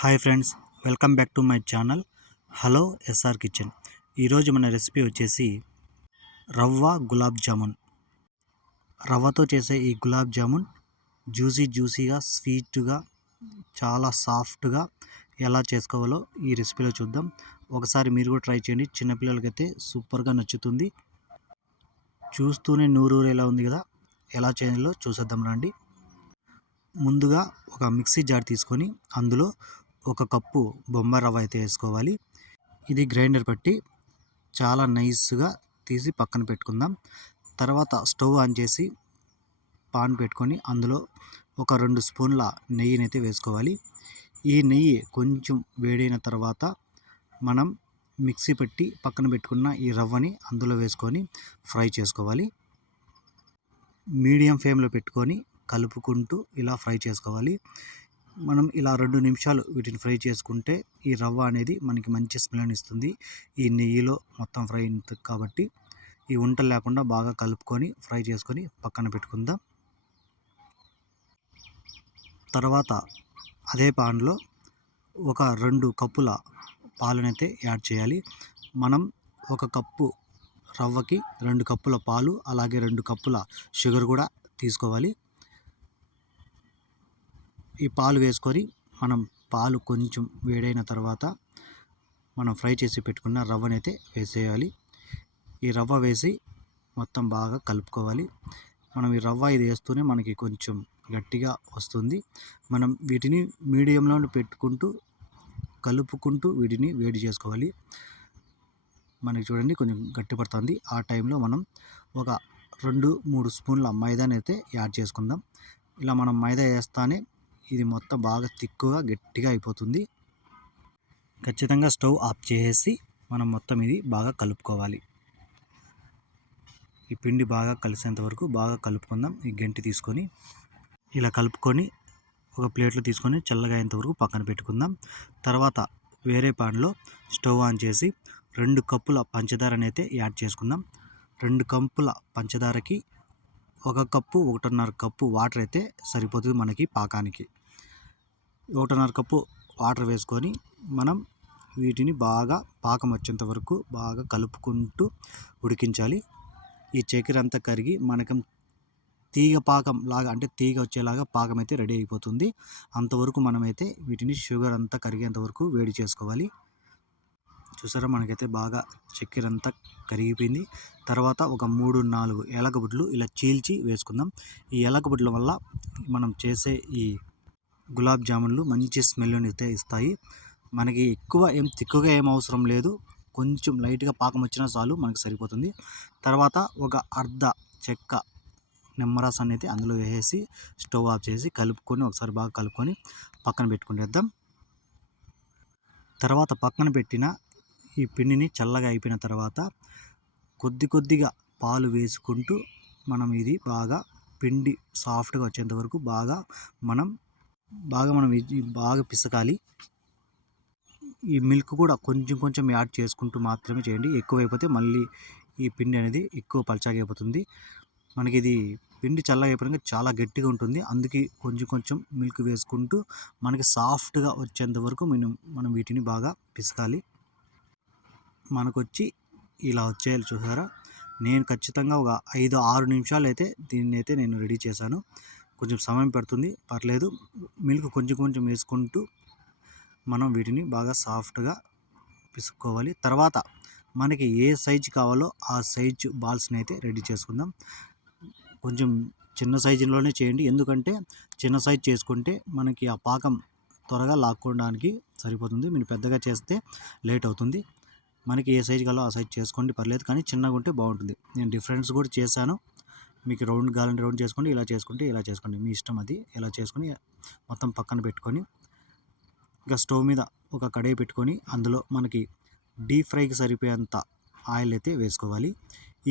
Hi friends welcome back to my channel. Hello S R kitchen. ఈరోజు మన recipe వచ్చేసి రవ్వ గులాబ్ జామున్. రవ్వతో చేసే ఈ గులాబ్ జామున్ జ్యూసీ జ్యూసీగా స్వీట్గా చాలా సాఫ్ట్గా ఎలా చేసుకోవాలో ఈ రెసిపీలో చూద్దాం. ఒకసారి మీరు కూడా ట్రై చేయండి. చిన్నపిల్లలకైతే సూపర్గా నచ్చుతుంది. చూస్తూనే నూరూరేలా ఉంది కదా ఎలా చేయాలో చూసేద్దాం రండి. ముందుగా ఒక మిక్సీ జార్ తీసుకొని అందులో ఒక కప్పు బొంబాయి రవ్వ అయితే వేసుకోవాలి. ఇది గ్రైండర్ పట్టి చాలా నైస్గా తీసి పక్కన పెట్టుకుందాం. తర్వాత స్టవ్ ఆన్ చేసి పాన్ పెట్టుకొని అందులో ఒక రెండు స్పూన్ల నెయ్యిని అయితే వేసుకోవాలి. ఈ నెయ్యి కొంచెం వేడైన తర్వాత మనం మిక్సీ పెట్టి పక్కన పెట్టుకున్న ఈ రవ్వని అందులో వేసుకొని ఫ్రై చేసుకోవాలి. మీడియం ఫ్లేమ్లో పెట్టుకొని కలుపుకుంటూ ఇలా ఫ్రై చేసుకోవాలి. మనం ఇలా రెండు నిమిషాలు వీటిని ఫ్రై చేసుకుంటే ఈ రవ్వ అనేది మనకి మంచి స్మెల్ని ఇస్తుంది. ఈ నెయ్యిలో మొత్తం ఫ్రై అయింది కాబట్టి ఈ వంటలు లేకుండా బాగా కలుపుకొని ఫ్రై చేసుకొని పక్కన పెట్టుకుందాం. తర్వాత అదే పాన్లో ఒక రెండు కప్పుల పాలనైతే యాడ్ చేయాలి. మనం ఒక కప్పు రవ్వకి రెండు కప్పుల పాలు అలాగే రెండు కప్పుల షుగర్ కూడా తీసుకోవాలి. ఈ పాలు వేసుకొని మనం పాలు కొంచెం వేడైన తర్వాత మనం ఫ్రై చేసి పెట్టుకున్న రవ్వనైతే వేసేయాలి. ఈ రవ్వ వేసి మొత్తం బాగా కలుపుకోవాలి. మనం ఈ రవ్వ ఇది వేస్తూనే మనకి కొంచెం గట్టిగా వస్తుంది. మనం వీటిని మీడియంలో పెట్టుకుంటూ కలుపుకుంటూ వీటిని వేడి చేసుకోవాలి. మనకి చూడండి కొంచెం గట్టి పడుతుంది. ఆ టైంలో మనం ఒక రెండు మూడు స్పూన్ల మైదాని అయితే యాడ్ చేసుకుందాం. ఇలా మనం మైదా వేస్తానే ఇది మొత్తం బాగా తిక్కుగా గట్టిగా అయిపోతుంది. ఖచ్చితంగా స్టవ్ ఆఫ్ చేసేసి మనం మొత్తం ఇది బాగా కలుపుకోవాలి. ఈ పిండి బాగా కలిసేంత వరకు బాగా కలుపుకుందాం. ఈ గంటి తీసుకొని ఇలా కలుపుకొని ఒక ప్లేట్లో తీసుకొని చల్లగా అయ్యేంత వరకు పక్కన పెట్టుకుందాం. తర్వాత వేరే పాన్లో స్టవ్ ఆన్ చేసి రెండు కప్పుల పంచదారని అయితే యాడ్ చేసుకుందాం. రెండు కప్పుల పంచదారకి ఒక కప్పు ఒకటిన్నర కప్పు వాటర్ అయితే సరిపోతుంది మనకి పాకానికి. ఒకటిన్నర కప్పు వాటర్ వేసుకొని మనం వీటిని బాగా పాకం వచ్చేంత వరకు బాగా కలుపుకుంటూ ఉడికించాలి. ఈ చక్కెర అంతా కరిగి మనకి తీగ పాకం లాగా అంటే తీగ వచ్చేలాగా పాకం అయితే రెడీ అయిపోతుంది. అంతవరకు మనమైతే వీటిని షుగర్ అంతా కరిగేంత వరకు వేడి చేసుకోవాలి. చూసారా మనకైతే బాగా చక్కెర అంతా కరిగిపోయింది. తర్వాత ఒక మూడు నాలుగు ఎలకబుడ్లు ఇలా చీల్చి వేసుకుందాం. ఈ ఎలకబుడ్ల వల్ల మనం చేసే ఈ గులాబ్ జామున్లు మంచి స్మెల్ని అయితే ఇస్తాయి. మనకి ఎక్కువ ఏం తిక్కుగా ఏం అవసరం లేదు. కొంచెం లైట్గా పాకం వచ్చినా చాలు మనకు సరిపోతుంది. తర్వాత ఒక అర్ధ చెక్క నిమ్మరసాన్ని అయితే అందులో వేసేసి స్టవ్ ఆఫ్ చేసి కలుపుకొని ఒకసారి బాగా కలుపుకొని పక్కన పెట్టుకునేద్దాం తర్వాత పక్కన పెట్టిన ఈ పిండిని చల్లగా అయిపోయిన తర్వాత కొద్ది కొద్దిగా పాలు వేసుకుంటూ మనం ఇది బాగా పిండి సాఫ్ట్గా వచ్చేంత వరకు బాగా మనం బాగా మనం బాగా పిసకాలి. ఈ మిల్క్ కూడా కొంచెం కొంచెం యాడ్ చేసుకుంటూ మాత్రమే చేయండి. ఎక్కువైపోతే మళ్ళీ ఈ పిండి అనేది ఎక్కువ పలచాగైపోతుంది అయిపోతుంది. మనకి ఇది పిండి చల్లగా చాలా గట్టిగా ఉంటుంది. అందుకే కొంచెం కొంచెం మిల్క్ వేసుకుంటూ మనకి సాఫ్ట్గా వచ్చేంత వరకు మనం మనం వీటిని బాగా పిసకాలి. మనకొచ్చి ఇలా వచ్చేయాలి చూసారా? నేను ఖచ్చితంగా ఒక ఐదు ఆరు నిమిషాలు అయితే దీన్ని అయితే నేను రెడీ చేశాను. కొంచెం సమయం పడుతుంది. పర్లేదు. మిల్క్ కొంచెం కొంచెం వేసుకుంటూ మనం వీటిని బాగా సాఫ్ట్గా పిసుకోవాలి తర్వాత మనకి ఏ సైజు కావాలో ఆ సైజు బాల్స్ని అయితే రెడీ చేసుకుందాం. కొంచెం చిన్న సైజులోనే చేయండి. ఎందుకంటే చిన్న సైజు చేసుకుంటే మనకి ఆ పాకం త్వరగా లాక్కోవడానికి సరిపోతుంది. మీరు పెద్దగా చేస్తే లేట్ అవుతుంది. మనకి ఏ సైజు కావాలో ఆ సైజు చేసుకోండి. పర్లేదు. కానీ చిన్నగా ఉంటే బాగుంటుంది. నేను డిఫరెన్స్ కూడా చేశాను. మీకు రౌండ్ కావాలంటే రౌండ్ చేసుకోండి ఇలా చేసుకుంటే ఇలా చేసుకోండి. మీ ఇష్టం అది ఇలా చేసుకొని మొత్తం పక్కన పెట్టుకొని ఇంకా స్టవ్ మీద ఒక కడాయి పెట్టుకొని అందులో మనకి డీప్ ఫ్రైకి సరిపోయేంత ఆయిల్ అయితే వేసుకోవాలి.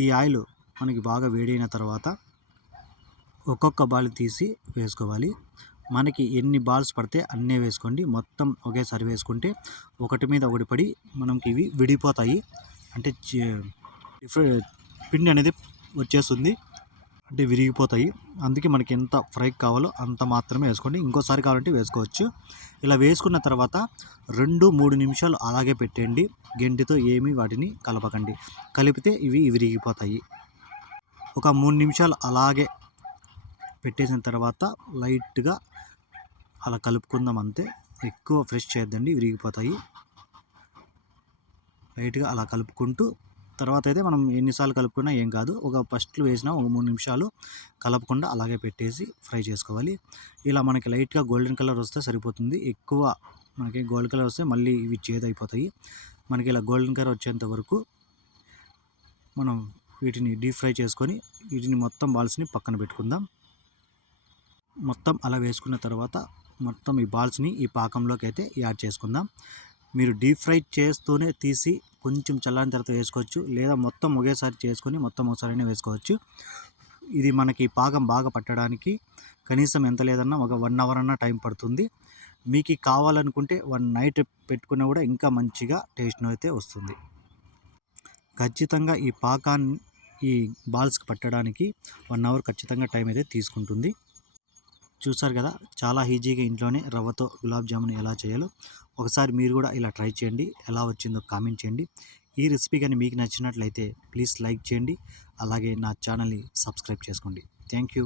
ఈ ఆయిల్ మనకి బాగా వేడైన తర్వాత ఒక్కొక్క బాల్ తీసి వేసుకోవాలి. మనకి ఎన్ని బాల్స్ పడితే అన్నీ వేసుకోండి. మొత్తం ఒకేసారి వేసుకుంటే ఒకటి మీద ఒకటి పడి మనకి ఇవి విడిపోతాయి. అంటే పిండి అనేది వచ్చేస్తుంది. అంటే విరిగిపోతాయి. అందుకే మనకి ఎంత ఫ్రై కావాలో అంత మాత్రమే వేసుకోండి. ఇంకోసారి కావాలంటే వేసుకోవచ్చు. ఇలా వేసుకున్న తర్వాత రెండు మూడు నిమిషాలు అలాగే పెట్టండి గెంటితో ఏమి వాటిని కలపకండి. కలిపితే ఇవి విరిగిపోతాయి. ఒక మూడు నిమిషాలు అలాగే పెట్టేసిన తర్వాత లైట్గా అలా కలుపుకుందాం అంతే. ఎక్కువ ఫ్రెష్ చేయొద్దండి. విరిగిపోతాయి. లైట్గా అలా కలుపుకుంటూ తర్వాత అయితే మనం ఎన్నిసార్లు కలుపుకున్నా ఏం కాదు. ఒక ఫస్ట్లో వేసిన ఒక మూడు నిమిషాలు కలపకుండా అలాగే పెట్టేసి ఫ్రై చేసుకోవాలి. ఇలా మనకి లైట్గా గోల్డెన్ కలర్ వస్తే సరిపోతుంది. ఎక్కువ మనకి గోల్డ్ కలర్ వస్తే మళ్ళీ ఇవి చేదైపోతాయి. మనకి ఇలా గోల్డెన్ కలర్ వచ్చేంత వరకు మనం వీటిని డీప్ ఫ్రై చేసుకొని వీటిని మొత్తం బాల్స్ని పక్కన పెట్టుకుందాం. మొత్తం అలా వేసుకున్న తర్వాత మొత్తం ఈ బాల్స్ని ఈ పాకంలోకి అయితే యాడ్ చేసుకుందాం. మీరు డీప్ ఫ్రై చేస్తూనే తీసి కొంచెం చల్లని తర్వాత వేసుకోవచ్చు. లేదా మొత్తం ఒకేసారి చేసుకొని మొత్తం ఒకసారి వేసుకోవచ్చు. ఇది మనకి పాకం బాగా పట్టడానికి కనీసం ఎంత లేదన్నా ఒక వన్ అవర్ అన్న టైం పడుతుంది. మీకు కావాలనుకుంటే వన్ నైట్ పెట్టుకున్నా కూడా ఇంకా మంచిగా టేస్ట్ అయితే వస్తుంది. ఖచ్చితంగా ఈ పాకాన్ని ఈ బాల్స్కి పట్టడానికి వన్ అవర్ ఖచ్చితంగా టైం అయితే తీసుకుంటుంది. చూసారు కదా చాలా ఈజీగా ఇంట్లోనే రవ్వతో గులాబ్ జామున్ ఎలా చేయాలో. ఒకసారి మీరు కూడా ఇలా ట్రై చేయండి ఎలా వచ్చిందో కామెంట్ చేయండి. ఈ రెసిపీ కానీ మీకు నచ్చినట్లయితే ప్లీజ్ లైక్ చేయండి అలాగే నా ఛానల్ని సబ్స్క్రైబ్ చేసుకోండి. Thank you.